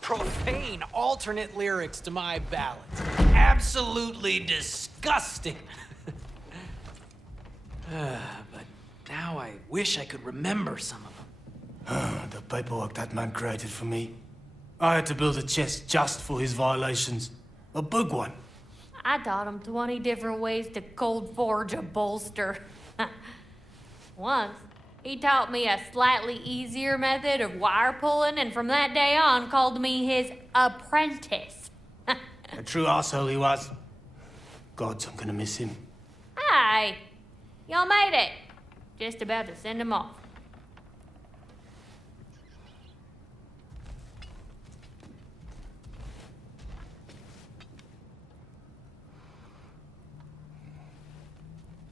Profane alternate lyrics to my ballads. Absolutely disgusting. But now I wish I could remember some of them. The paperwork that man created for me. I had to build a chest just for his violations. A big one. I taught him 20 different ways to cold forge a bolster. Once, he taught me a slightly easier method of wire pulling, and from that day on called me his apprentice. A true asshole he was. Gods, I'm gonna miss him. Hi, y'all made it. Just about to send him off.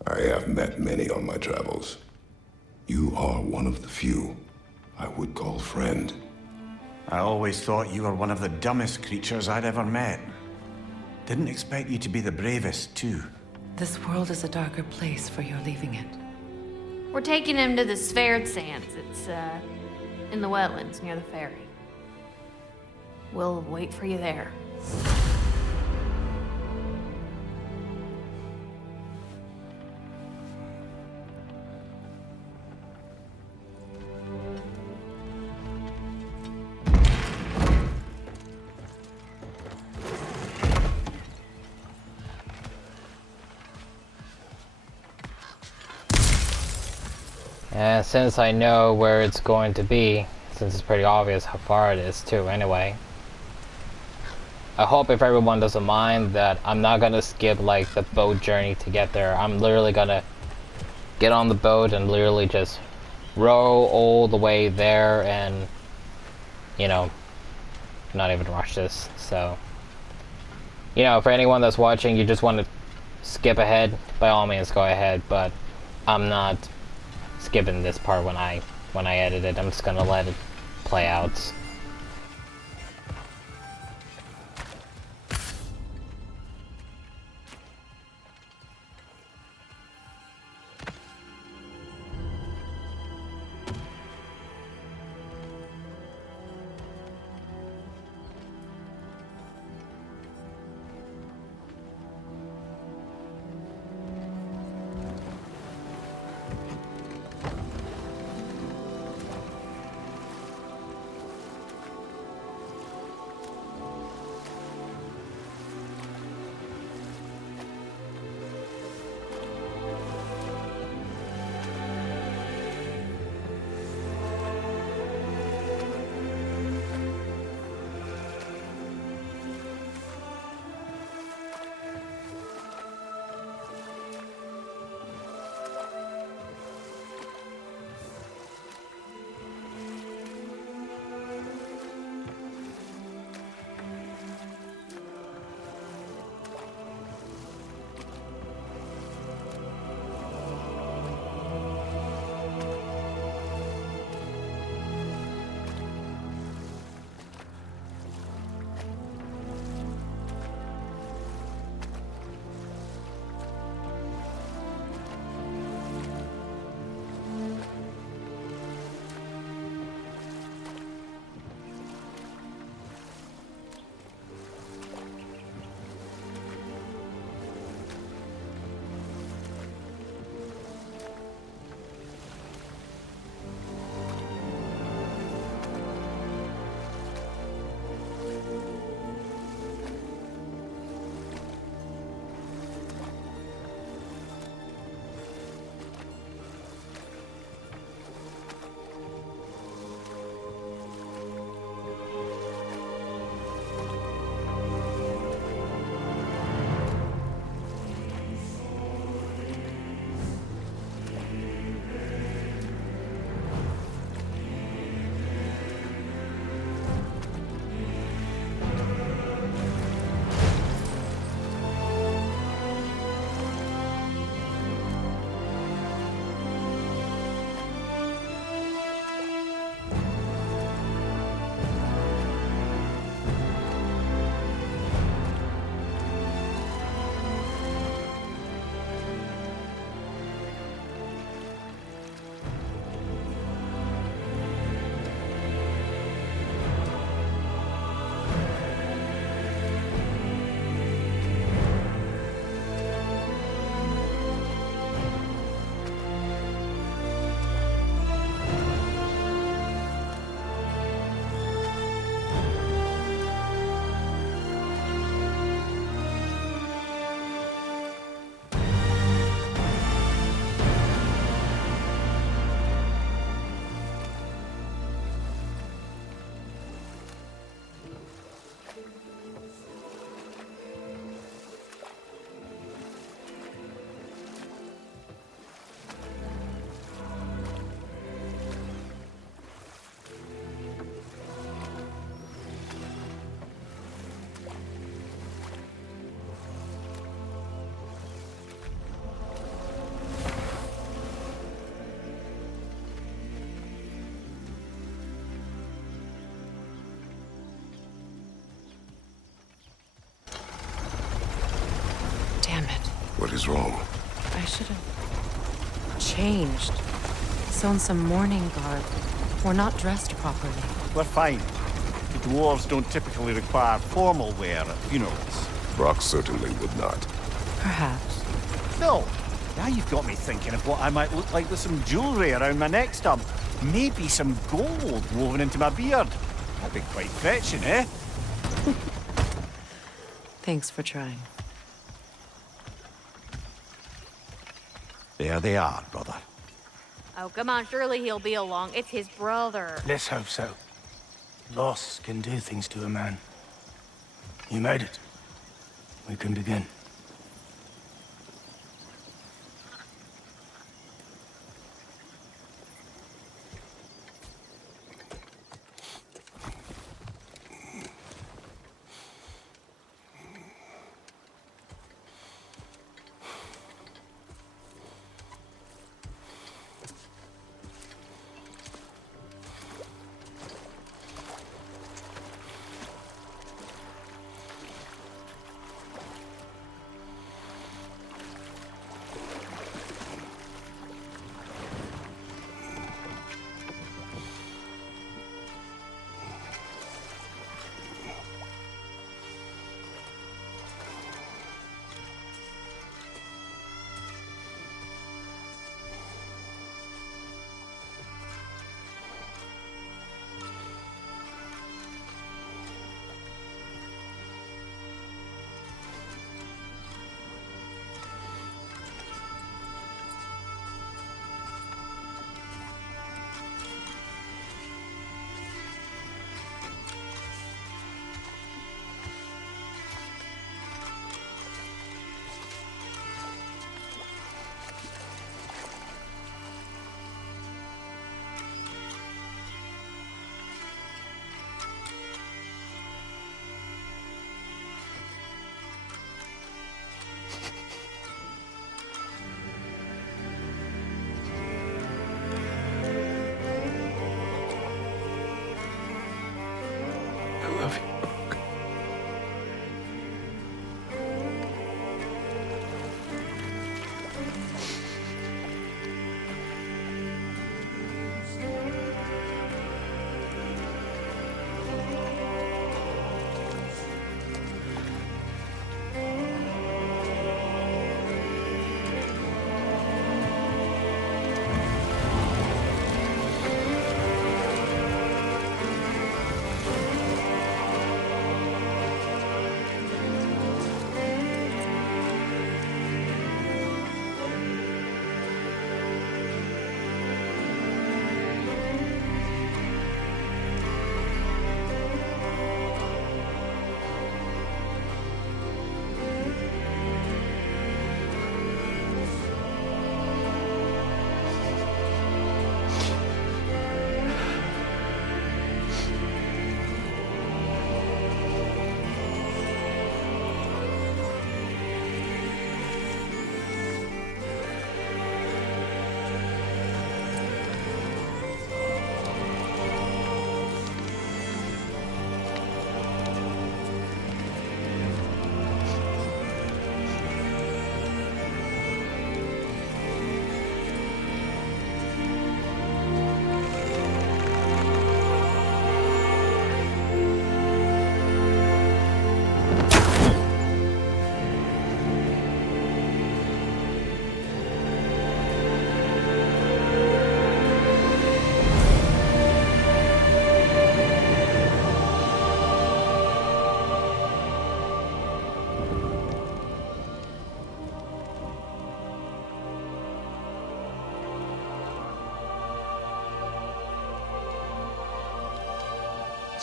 I have met many on my travels. You are one of the few I would call friend. I always thought you were one of the dumbest creatures I'd ever met. Didn't expect you to be the bravest, too. This world is a darker place for your leaving it. We're taking him to the Sverd Sands. It's, in the wetlands near the ferry. We'll wait for you there. Since I know where it's going to be, since it's pretty obvious how far it is too anyway, I hope if everyone doesn't mind that I'm not gonna skip like the boat journey to get there. I'm literally gonna get on the boat and literally just row all the way there and, you know, not even rush this. So, you know, for anyone that's watching, you just want to skip ahead, by all means go ahead, but I'm not skipping this part when I edit it. I'm just gonna let it play out. is wrong? I should have changed. Sewn some mourning garb. We're not dressed properly. We're fine. The dwarves don't typically require formal wear at funerals. Brok certainly would not. Perhaps. Still, now you've got me thinking of what I might look like with some jewellery around my neck stump. Maybe some gold woven into my beard. That'd be quite fetching, eh? Thanks for trying. There they are, brother. Oh, come on, surely he'll be along. It's his brother. Let's hope so. Loss can do things to a man. You made it. We can begin. I love you.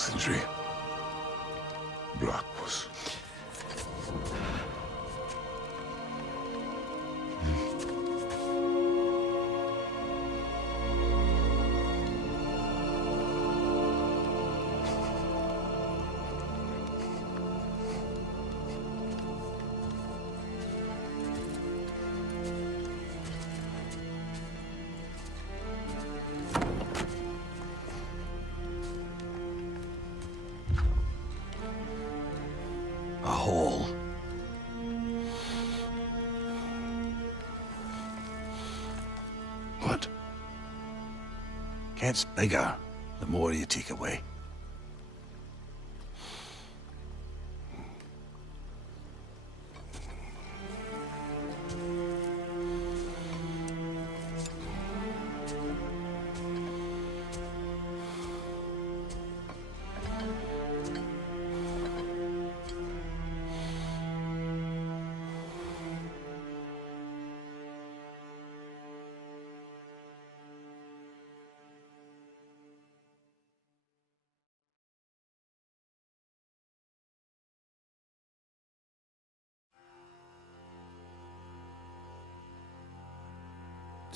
Sindri. Brok was... a hole. gets bigger, the more you take away.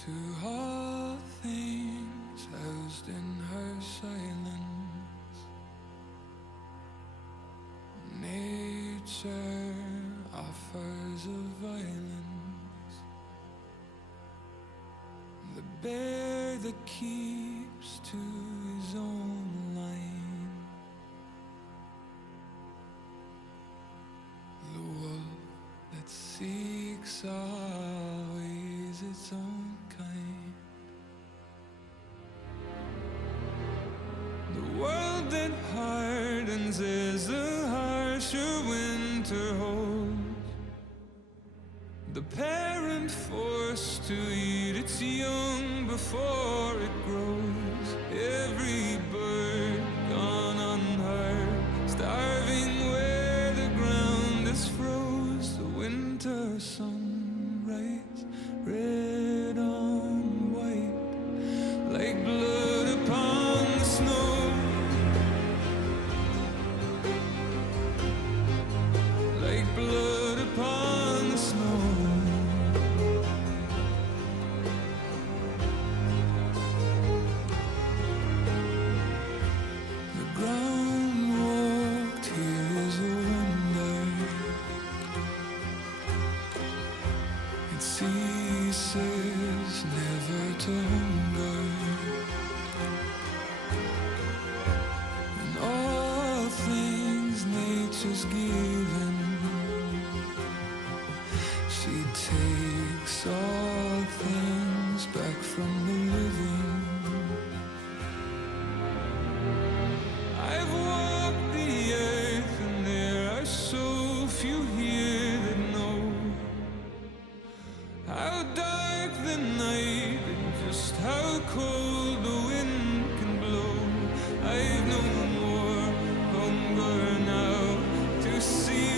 To all things housed in her silence, nature offers a violence, the bear that keeps to his own line, the wolf that seeks always its own kind. The world that hardens as the harsher winter holds, the parent forced to eat its young before it grows, every bird gone unheard, starving where the ground is froze, the winter sunrise, red on white, like blood upon the snow, like blood upon the snow. The ground walked here is a wonder, it ceases never to hunger, and all things nature's given, she takes all things back from the living. I've walked the earth and there are so few here that know how dark the night and just how cold the wind can blow. I've no more hunger now to see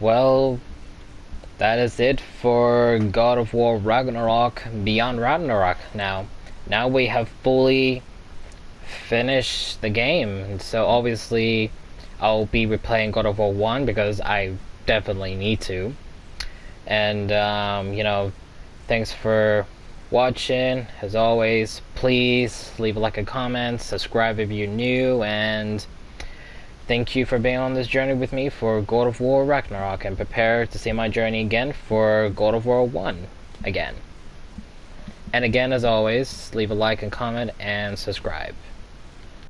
well, that is it for God of War Ragnarok Beyond Ragnarok now. Now we have fully finished the game, so obviously I'll be replaying God of War 1 because I definitely need to. And, thanks for watching. As always, please leave a like and comment, subscribe if you're new, and thank you for being on this journey with me for God of War Ragnarok, and prepare to see my journey again for God of War 1 again. And again, as always, leave a like and comment and subscribe.